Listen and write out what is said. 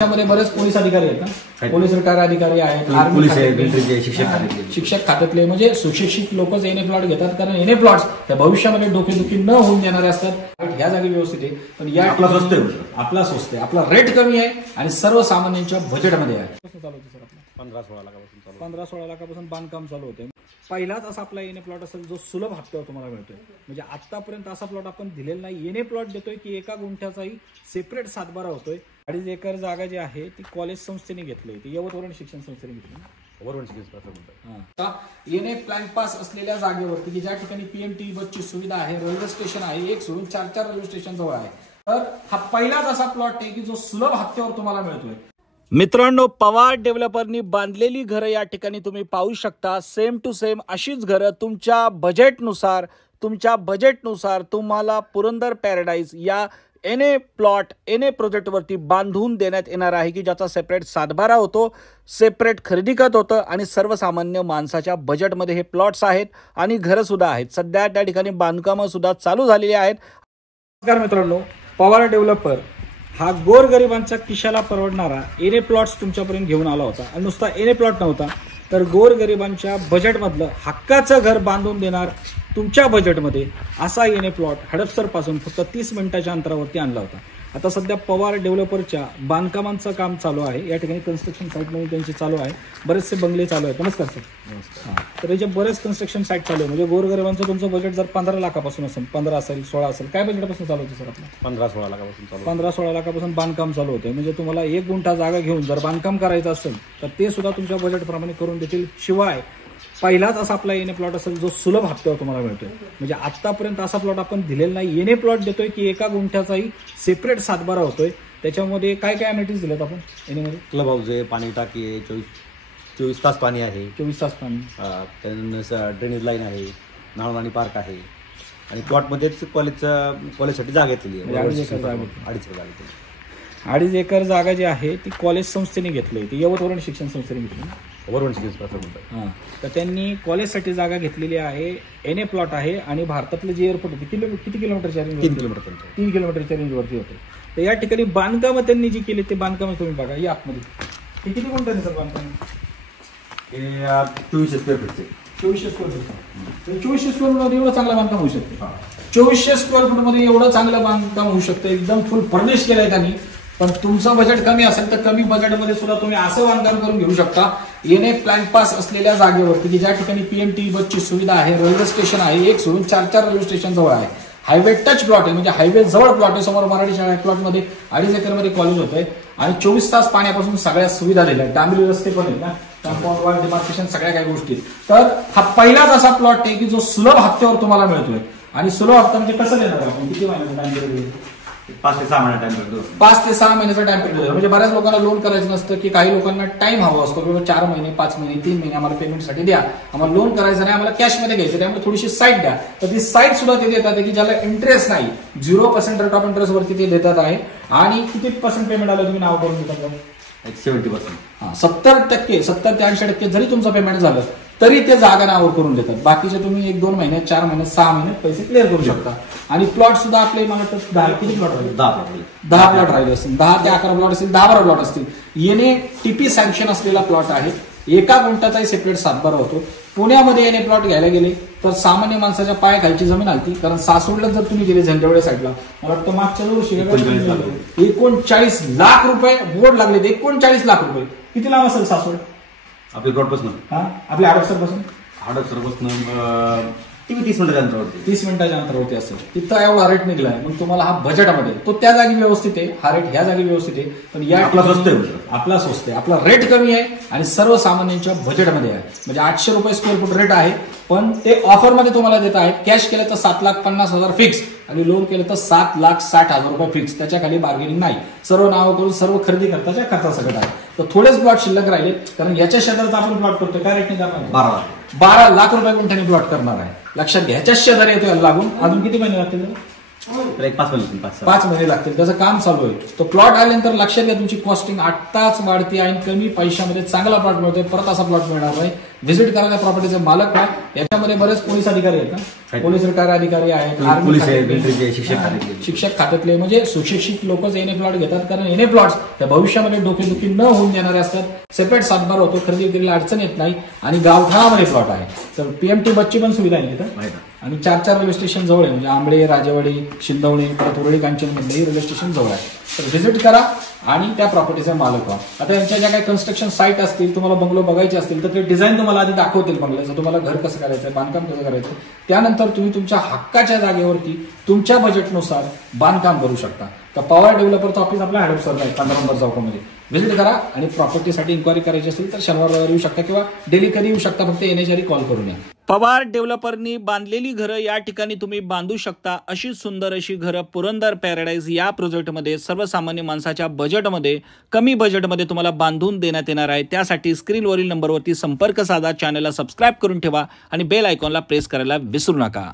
त्यामध्ये बरेच पोलीस अधिकारी आहेत ना, पोलीस सरकारी अधिकारी आहेत, पोलीस शिक्षक खात्यातले म्हणजे सुशिक्षित लोकच एनए प्लॉट घेतात, कारण एनए प्लॉट्स त्या भविष्यामध्ये डोकेदुखी न होऊन देणारे असतात. ह्या जागी व्यवस्थित आहे, पण या आपला स्वस्त आहे, आपला रेट कमी आहे आणि सर्वसामान्यांच्या बजेटमध्ये आहे. चालू होते सर आपला 15-16 लाखापासून बांधकाम चालू होते. पहिलाच असा आपला एनए प्लॉट असेल जो सुलभ हप्त्यावर तुम्हाला मिळतोय. म्हणजे आतापर्यंत असा प्लॉट आपण दिलेला नाही. एनए प्लॉट देतोय की एका गुंठ्याचाही सेपरेट सातबारा होतोय. 2.5 एकर जागा जी आहे ती कॉलेज संस्थेने घेतली होती, यवतवरण शिक्षण संस्थेने घेतली. एनए प्लॅन पास असलेल्या जागेवरती की ज्या ठिकाणी पीएमटी बसची सुविधा आहे, रेल्वे स्टेशन आहे, एक सोडून 4 रेल्वे स्टेशन जवळ आहे. तर हा पहिलाच असा प्लॉट आहे की जो सुलभ हप्त्यावर तुम्हाला मिळतोय. मित्रांनो, पवार डेव्हलपरनी बांधलेली घरं या ठिकाणी तुम्ही पाहू शकता. सेम टू सेम अशीच घरं तुमच्या बजेटनुसार तुम्हाला पुरंदर पॅराडाईज या एनए प्लॉट एनए प्रोजेक्टवरती बांधून देण्यात येणार आहे, की ज्याचा सेपरेट सातबारा होतो, सेपरेट खरेदी खत होतं आणि सर्वसामान्य माणसाच्या बजेटमध्ये हे प्लॉट्स आहेत आणि घरं सुद्धा आहेत. सध्या त्या ठिकाणी बांधकामं सुद्धा चालू झालेली आहेत. नमस्कार मित्रांनो, पवार डेव्हलपर हा गोरगरिबांच्या खिशाला परवडणारा एनए प्लॉट्स तुमच्यापर्यंत घेऊन आला होता. आणि नुसता एनए प्लॉट नव्हता, तर गोरगरिबांच्या बजेटमधलं हक्काचं घर बांधून देणार तुमच्या बजेटमध्ये असा एनए प्लॉट हडपसर पासून फक्त 30 मिनिटाच्या अंतरावरती आणला होता. आता सध्या पवार डेव्हलपरच्या बांधकामांचं काम चालू आहे. या ठिकाणी कन्स्ट्रक्शन साईट म्हणून त्यांची चालू आहे. बरेचसे बंगले चालू आहेत. नमस्कार सर. नमस्कार. तर याचे बरेच कन्स्ट्रक्शन साईट चालू आहे. म्हणजे गोरगरिबांचं तुमचं बजेट जर 15 लाखापासून असेल, 15 असेल, 16 असेल, काय बजेटपासून चालू होतं सर आपलं? 15-16 लाखापासून 15-16 लाखापासून बांधकाम चालू होते. म्हणजे तुम्हाला 1 गुंठा जागा घेऊन जर बांधकाम करायचं असेल तर ते सुद्धा तुमच्या बजेटप्रमाणे करून देतील. शिवाय पहिलाच असा आपला एनए प्लॉट असेल जो सुलभ हप्त्यावर तुम्हाला मिळतोय. म्हणजे आतापर्यंत असा प्लॉट आपण दिलेला नाही. एनए प्लॉट देतोय की एका गुंठ्याचाही सेपरेट सातबारा होतोय. त्याच्यामध्ये काय काय अमेनिटीज दिलेत आपण एनएमध्ये? क्लब हाऊस आहे, पाणी टाकी आहे, 24 तास पाणी आहे, 24 तास पाणी, त्यानंतर ड्रेनेज लाईन आहे, नावनानी पार्क आहे आणि प्लॉटमध्येच कॉलेजसाठी जागा घेतली आहे. 2.5 एकर जागा जी आहे ती कॉलेज संस्थेने घेतली होती, यवतवरण शिक्षण संस्थेने घेतली. तर त्यांनी कॉलेजसाठी जागा घेतलेली आहे. एनए प्लॉट आहे आणि भारतातलं जे एअरपोर्ट होते किती किलोमीटरच्या रेंज? 3 किलोमीटरच्या रेंजवरती होते. तर या ठिकाणी बांधकामं त्यांनी जी केली ते बांधकाम तुम्ही बघा या आतमध्ये. हे किती गुंठे सर बांधकाम? 2400 स्क्वेअर फूटचे. 2400 square foot. 2400 स्क्वेअर फूटमध्ये एवढं चांगलं बांधकाम होऊ शकते. 2400 स्क्वेअर फूटमध्ये एवढं चांगलं बांधकाम होऊ शकतं. एकदम फुल फर्निश केलं आहे त्यांनी. पण तुमचं बजेट कमी असेल तर कमी बजेटमध्ये सुद्धा तुम्ही असं बांधकाम करून घेऊ शकता. एनए प्लॅन पास असलेल्या जागेवरती की ज्या ठिकाणी पीएमटी बसची सुविधा आहे, रेल्वे स्टेशन आहे, एक सोडून 4 रेल्वे स्टेशन जवळ आहे, हायवे टच प्लॉट आहे, म्हणजे हायवे जवळ प्लॉट आहे. समोर मराठी शाळा आहे. प्लॉटमध्ये 2.5 एकरमध्ये कॉलेज होत आहे आणि 24 तास पाण्यापासून सगळ्या सुविधा दिल्या. डांबरी रस्ते पण आहेत ना, कंपाऊंड वॉल, डिमार्केशन, सगळ्या काही गोष्टी. तर हा पहिलाच असा प्लॉट आहे की जो सुलभ हप्त्यावर तुम्हाला मिळतोय. आणि सुलभ हप्ता म्हणजे कसं देणार आपण? किती महिन्याचा टाइम पिरियड? 5 ते 6 महिन्याचा टाइम पिरियड. 5 ते 6 महिन्याचा टाइम पिरियड. म्हणजे बऱ्याच लोकांना लोन करायचं नसतं, की काही लोकांना टाइम हवा असतो, किंवा 4 महिने, 5 महिने, 3 महिने आम्हाला पेमेंटसाठी द्या, आम्हाला लोन करायचं नाही, आम्हाला कॅशमध्ये घ्यायचं, त्यामुळे थोडीशी साईट द्या. तर ती साईट सुद्धा ते देतात की ज्याला इंटरेस्ट नाही, 0% रेट ऑफ इंटरेस्ट वरती ते देतात आहे. आणि किती पर्सेंट पेमेंट आलं तुम्ही नाव करून देतात? 70%. 70% 70 ते 80% जरी तुमचं पेमेंट झालं तरी ते जागा नावावर करून देतात. बाकीचे तुम्ही 1-2 महिन्यात, 4 महिन्यात, 6 महिन्यात पैसे क्लिअर करू शकता. आणि प्लॉट सुद्धा आपले मला तर किती प्लॉट राहिले? 10 प्लॉट राहिले असतील. 10 ते 11 प्लॉट असतील, 10-12 प्लॉट असतील. एनए टीपी सँक्शन असलेला प्लॉट आहे. एका गुंठ्याचाही सेपरेट सातबारा होतो. पुण्यामध्ये एनए प्लॉट घ्यायला गेले तर सामान्य माणसाच्या पायाखालची जमीन आलती. कारण सासवडला जर तुम्ही गेले झेंडेवळे साईडला, मला वाटतं मागच्या वर्षी 39 लाख रुपये बोर्ड लागले. 39 लाख रुपये. किती लांब असेल सासवड आपल्या प्लॉटपासून? आपल्या हडपसरपासून 30 मिनिटाच्या अंतरावरती. 30 मिनिटाच्या अंतरावरती असेल. तिथं एवढा रेट निघलाय. मग तुम्हाला हा बजेटमध्ये तो त्या जागी व्यवस्थित आहे, हा रेट ह्या जागी व्यवस्थित आहे. पण या आपला स्वस्त आहे, आपला रेट कमी आहे आणि सर्वसामान्यांच्या बजेटमध्ये आहे. म्हणजे 800 रुपये स्क्वेअर फूट रेट आहे. पण ते ऑफरमध्ये तुम्हाला देत आहेत. कॅश केलं तर 7,50,000 फिक्स आणि लोन केलं तर 7,60,000 रुपये फिक्स. त्याच्या खाली बार्गेनिंग नाही. सर्व नावं करून सर्व खरेदी करताच्या खर्चासकट आहे. तर थोडेच प्लॉट शिल्लक राहिले, कारण याच्या शेजारचा आपण प्लॉट करतोय. काय रेटने करणार? 12 लाख रुपये गुंठ्याने प्लॉट करणार आहे. लक्षात घ्या. ह्याच्या शेजारी येतोय लागून. अजून किती महिने लागतील? तर एक 5 महिने लागतील, 5 महिने लागतील. त्याचं काम चालू आहे. तो प्लॉट आल्यानंतर लक्षात घ्या तुमची कॉस्टिंग आत्ताच वाढते आणि कमी पैशामध्ये चांगला प्लॉट मिळतोय. परत असा प्लॉट मिळणार नाही. व्हिजिट करा त्या प्रॉपर्टीचे मालक आहे. याच्यामध्ये बरेच पोलीस अधिकारी आहेत ना, पोलीस रिटायर अधिकारी आहेत, आर्मी शिक्षक खात्यातले, म्हणजे सुशिक्षित लोकच एनए प्लॉट घेतात. कारण एनए प्लॉट्स त्या भविष्यामध्ये डोकेदुखी न होऊन देणारे असतात. सेपरेट सातबारा होतो, खरेदी विक्रीला अडचण येत नाही आणि गावठाणामध्ये प्लॉट आहे. तर पीएमटी बसची पण सुविधा आहे तिथं आणि 4 रेल्वे स्टेशन जवळ आहे. म्हणजे आंबळे, राजेवाडी, शिंदवणे, परत उरळी कांचन मधलेही रेल्वे स्टेशन जवळ आहे. तर व्हिजिट करा आणि त्या प्रॉपर्टीचा मालक व्हा. आता यांच्या ज्या काही कन्स्ट्रक्शन साईट असतील, तुम्हाला बंगलो बघायचे असतील तर ते डिझाईन तुम्हाला आधी दाखवतील बंगल्याचं, तुम्हाला घर कसं करायचं, बांधकाम कसं करायचं. त्यानंतर तुम्ही तुमच्या हक्काच्या जागेवरती तुमच्या बजेटनुसार बांधकाम करू शकता. तर पवार डेव्हलपरचं ऑफिस आपल्या हडपसरला आहे, 15 नंबर चौकामध्ये. व्हिजिट करा आणि प्रॉपर्टीसाठी इन्क्वायरी करायची असेल तर शनिवार रविवारी येऊ शकता किंवा डेली कधी येऊ शकता. फक्त येण्याच्या आधी कॉल करून या. पवार डेव्हलपरनी बांधलेली घरं या ठिकाणी तुम्ही बांधू शकता. अशी सुंदर अशी घरं पुरंदर पॅराडाईज या प्रोजेक्टमध्ये सर्वसामान्य माणसाच्या बजेटमध्ये, कमी बजेटमध्ये तुम्हाला बांधून देण्यात येणार आहे. त्यासाठी स्क्रीनवरील नंबरवरती संपर्क साधा, चॅनलला सबस्क्राईब करून ठेवा आणि बेल आयकॉनला प्रेस करायला विसरू नका.